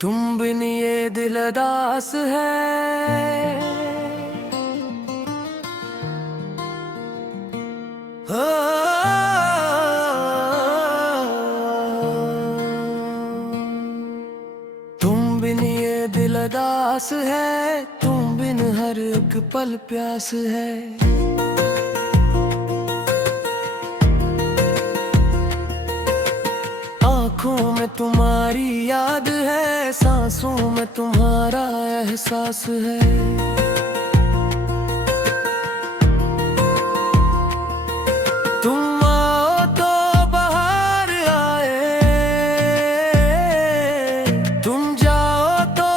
तुम बिन ये दिल अदास है। हो तुम बिन ये दिल अदास है, तुम बिन हर एक पल प्यास है। आँखों में तुम्हारी याद है, सांसों में तुम्हारा एहसास है। तुम आओ तो बाहर आए, तुम जाओ तो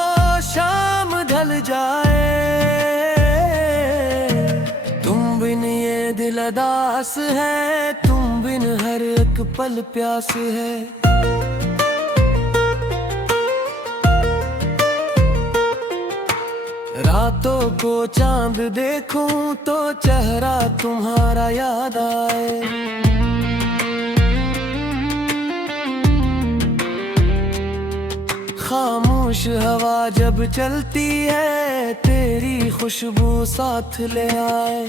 शाम ढल जाए। तुम बिन ये दिल अदास है, तुम बिन हर एक पल प्यास है। रातों को चांद देखूं तो चेहरा तुम्हारा याद आए। खामोश हवा जब चलती है, तेरी खुशबू साथ ले आए।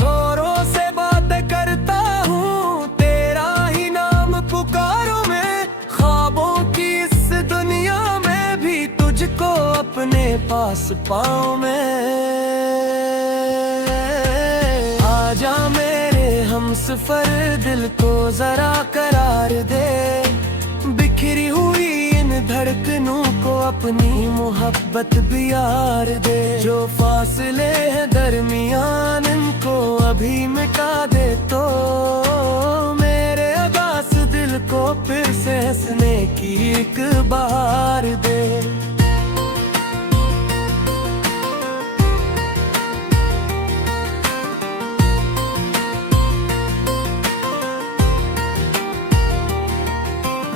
जोरों से बातें करता हूँ, तेरा ही नाम पुकारूं मैं। ख्वाबों की इस दुनिया में भी तुझको अपने पास पाऊं मैं। आजा मेरे हमसफर, दिल को जरा करार दे। बिखरी हुई इन धड़कनों को अपनी मोहब्बत भी यार दे। जो फासले हैं दरमियान, इनको अभी मिटा दे तो मेरे उदास दिल को फिर से हंसने की एक बहार दे।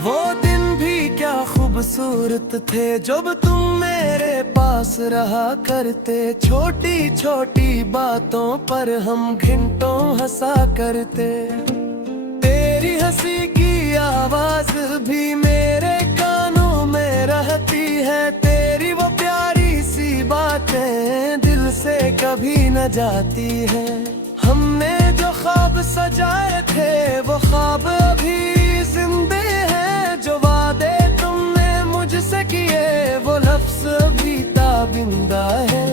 वो दिन भी क्या खूबसूरत थे, जब तुम मेरे पास रहा करते। छोटी छोटी बातों पर हम घंटों हंसा करते। तेरी हंसी की आवाज भी मेरे कानों में रहती है। तेरी वो प्यारी सी बातें दिल से कभी न जाती है। हमने जो ख्वाब सजाए थे, वो ख्वाब अभी जिंदे हैं। जो वादे तुमने मुझसे किए, वो लफ्ज़ भी ताबिंदा है।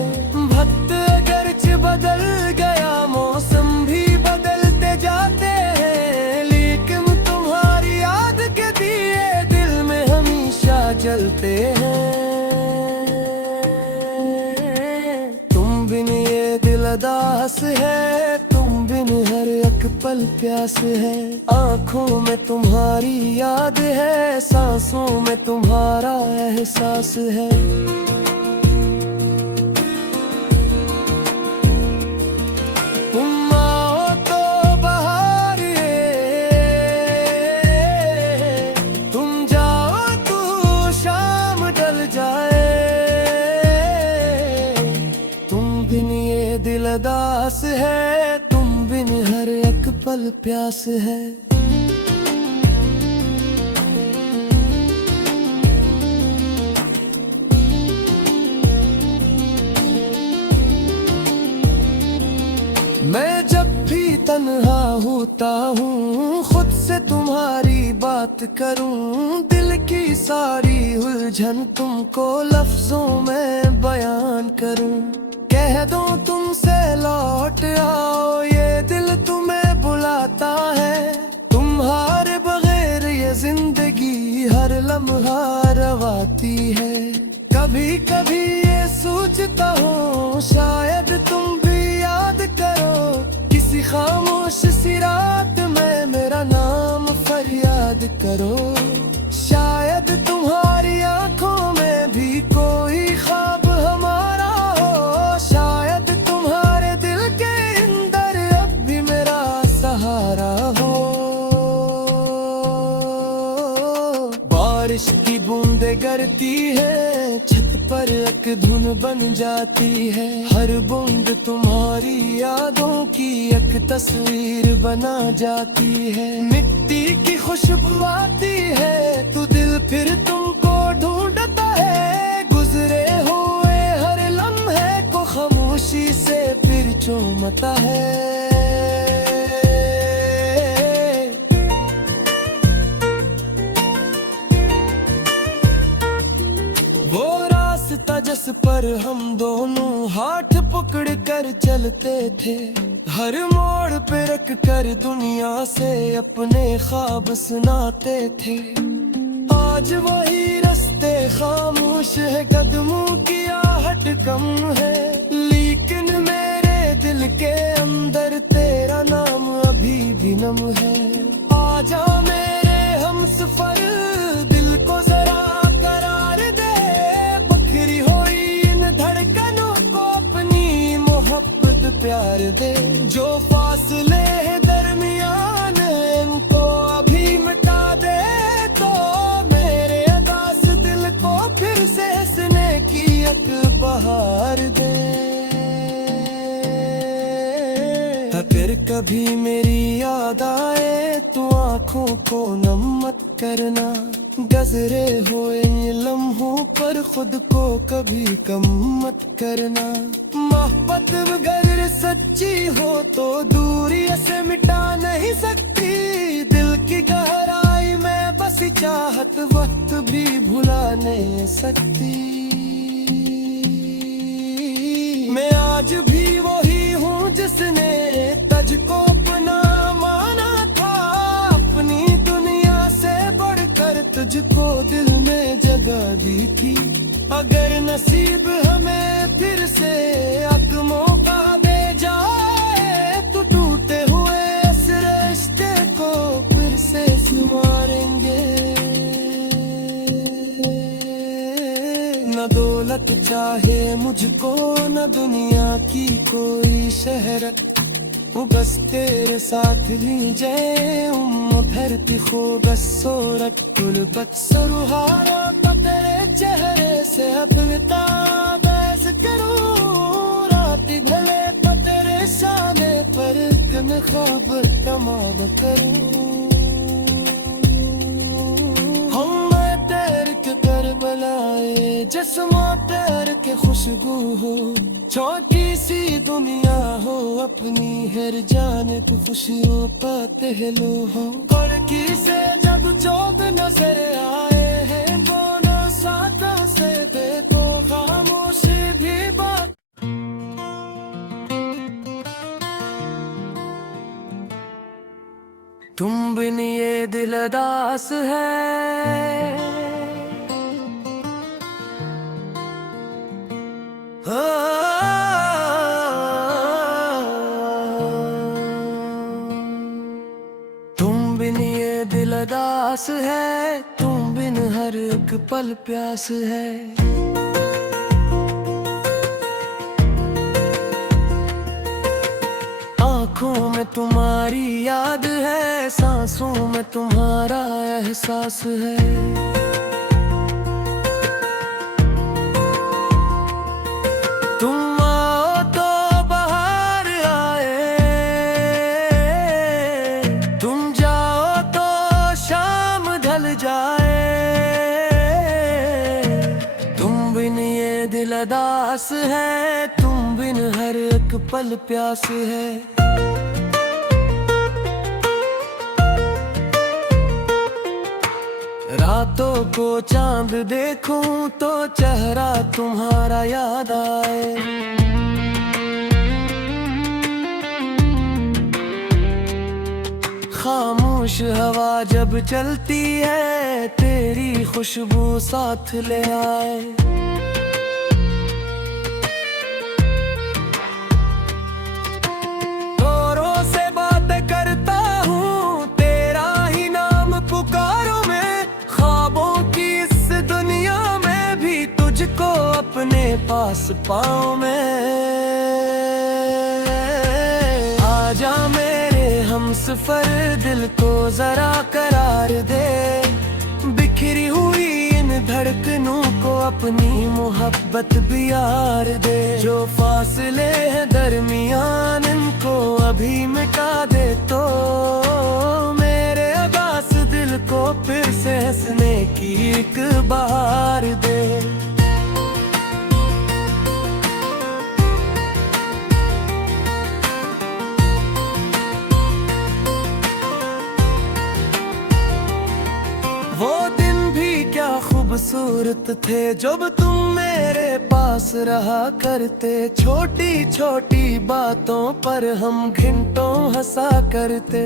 वक्त अगरचे बदल गया, मौसम भी बदलते जाते हैं, लेकिन तुम्हारी याद के दिए दिल में हमेशा जलते हैं। तुम बिन ये दिल अदास है, तुम बिन हर एक पल प्यास है। आँखों में तुम्हारी याद है, सांसों में तुम्हारा एहसास है। तुम आओ तो बाहर आए, तुम जाओ तो शाम ढल जाए। तुम बिन ये दिल अदास है, तुम बिन हर एक पल प्यास है। मैं जब भी तन्हा होता हूँ, खुद से तुम्हारी बात करूँ। दिल की सारी उलझन तुमको लफ्जों में बयान करूँ। कह दो तुमसे लौट आओ, ये दिल तुम्हें बुलाता है। तुम्हारे बगैर ये जिंदगी हर लम्हा रवाती है। कभी कभी ये सोचता हूँ, शायद तुम भी याद करो। किसी खामोश सी रात में मेरा नाम फरियाद करो। शायद तुम्हारी आंखों में भी कोई ख्वाब हमारा हो। शायद तुम्हारे दिल के अंदर अब भी मेरा सहारा हो। बारिश की बूंदें गिरती है छत पर हर एक धुन बन जाती है। हर बूंद तुम्हारी यादों की एक तस्वीर बना जाती है। मिट्टी की खुशबू आती है तो दिल फिर तुमको ढूंढता है। गुजरे हुए हर लम्हे को खामोशी से फिर चूमता है। वो रास्ता जिस पर हम दोनों हाथ पकड़ कर चलते थे, हर मोड़ पे रख कर दुनिया से अपने ख्वाब सुनाते थे। आज वही रास्ते खामोश है, कदमों की आहट कम है, लेकिन मेरे दिल के अंदर तेरा नाम अभी भी नम है। आजा मेरे हमसफर, दिल को जरा करार दे, बखरी हुई इन धड़कनों को अपनी मोहब्बत प्यार दे। जो फासले हैं दरमियान इनको अभी मिटा दे, तो मेरे अदास दिल को फिर से हंसने की एक बहार दे। अगर कभी मेरी याद आए तो आँखों को नम मत करना, गुज़रे हुए लम्हों पर खुद को कभी कम मत करना। मोहब्बत अगर सच्ची हो तो दूरी से मिटा नहीं सकती, दिल की गहराई में बसी चाहत वक्त भी भुला नहीं सकती। मैं आज भी वही हूँ जिसने तुझको अपना माना था, अपनी दुनिया से बढ़कर तुझको दिल में जगह दी थी। अगर नसीब हमें फिर से एक मौका दे जाए तो टूटे हुए इस रिश्ते को फिर से संवारेंगे। न दौलत चाहे मुझको, न दुनिया की कोई शहरत, वो बस तेरे साथ ही जय धरती खो बस सोरठ गुलबत सरुहारा का तेरे चेहरे से अब बहस करूं। रात भले तेरे सामने पर कन ख्वाब तमाम करूं। हम तेरे के कर बलाए जिस्म तेरे के खुशबू हो, छोटी सी दुनिया हो अपनी हर जाने तू खुशियों का पहलू हो। कड़की से जब चौब नजर आए हैं दोनों साथों से देखो खामोशी भी बात। तुम बिन ये दिल उदास है, तुम बिन ये दिल उदास है, तुम बिन हर एक पल प्यास है। आँखों में तुम्हारी याद है, सांसों में तुम्हारा एहसास है। तुम आओ तो बाहर आए, तुम जाओ तो शाम ढल जाए। तुम बिन ये दिल उदास है, तुम बिन हर एक पल प्यास है। रातों को चांद देखूं तो चेहरा तुम्हारा याद आए। खामोश हवा जब चलती है तेरी खुशबू साथ ले आए। जोरों से बातें करता हूँ तेरा ही नाम पुकारो मैं, ख्वाबों की इस दुनिया में भी तुझको अपने पास पाऊं मैं। आजा मेरे हमसफर, दिल को जरा करार दे, बिखरी हुई इन धड़कनों को अपनी मोहब्बत मोहब्बत भी यार दे। जो फासले हैं दरमियान इनको अभी मिटा दे तो मेरे उदास दिल को फिर से हंसने की एक बहार दे। वो दिन भी क्या खूबसूरत थे जब तुम मेरे पास रहा करते। छोटी छोटी बातों पर हम घंटों हंसा करते।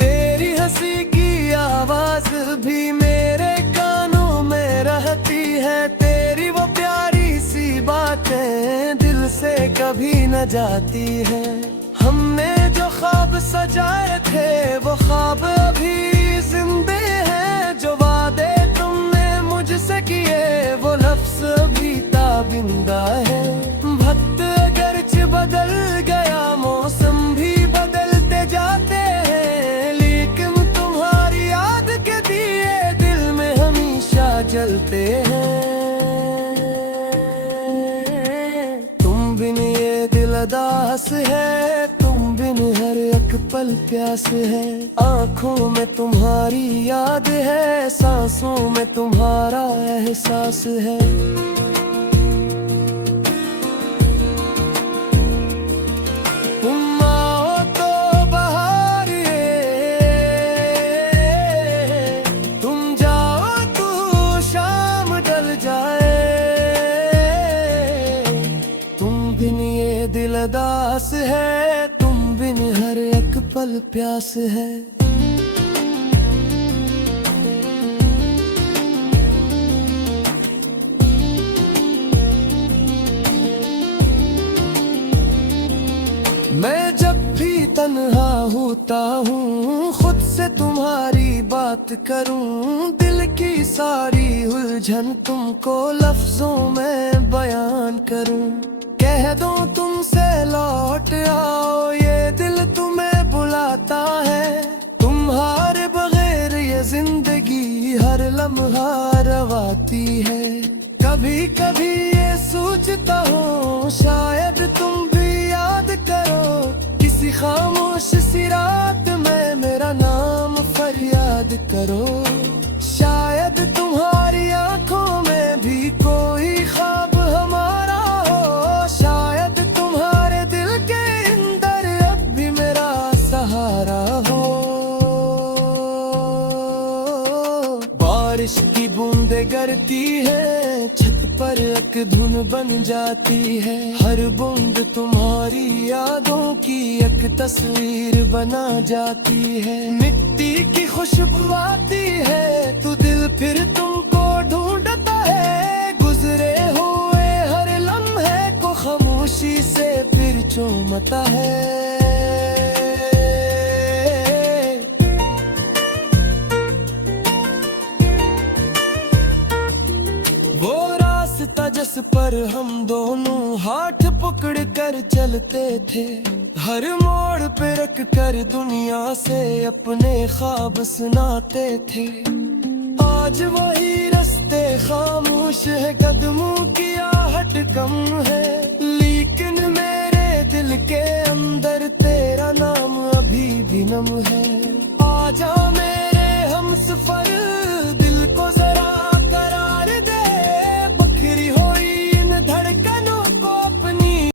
तेरी हंसी की आवाज भी मेरे कानों में रहती है। तेरी वो प्यारी सी बातें दिल से कभी न जाती है। हमने जो ख्वाब सजाए थे वो ख्वाब अभी जिंदे हैं। जो वादे तुमने मुझसे किए वो लफ्ज़ अभी ताबिंदा है। वक्त अगरचे बदल गया मौसम भी बदलते जाते हैं, लेकिन तुम्हारी याद के दिए दिल में हमेशा जलते हैं। तुम बिन ये दिल उदास है, तुम बिन हर एक पल प्यास है। आँखों में तुम्हारी याद है, सांसों में तुम्हारा एहसास है। तुम आओ तो बहार ये, तुम जाओ तो शाम ढल जाए। तुम बिन ये दिल उदास है, तुम बिन हर एक पल प्यास है। मैं जब भी तन्हा होता हूँ, खुद से तुम्हारी बात करूँ। दिल की सारी उलझन तुमको लफ्जों में बयान करूँ। कह दो तुमसे लौट आओ, ये दिल तुम्हें बुलाता है। तुम्हारे बगैर ये जिंदगी हर लम्हा रवाती है। कभी कभी ये सोचता हूँ शायद तुम भी याद करो। किसी खामोश सी रात में मेरा नाम फरियाद करो। शायद तुम्हारी आंखों में भी कोई ख्वाब हमारा हो। शायद तुम्हारे दिल के अंदर अब भी मेरा सहारा हो। बारिश की बूंदें गिरती है, छत पर एक धुन बन जाती है। हर बूंद तुम्हारी यादों की एक तस्वीर बना जाती है। मिट्टी की खुशबू आती है तो दिल फिर तुमको ढूंढता है। गुजरे हुए हर लम्हे को खामोशी से फिर चूमता है। वो रास्ता जिस पर हम दोनों हाथ पकड़ कर चलते थे, हर मोड़ पे रख कर दुनिया से अपने ख्वाब सुनाते थे। आज वही रास्ते खामोश है, कदमों की आहट कम है।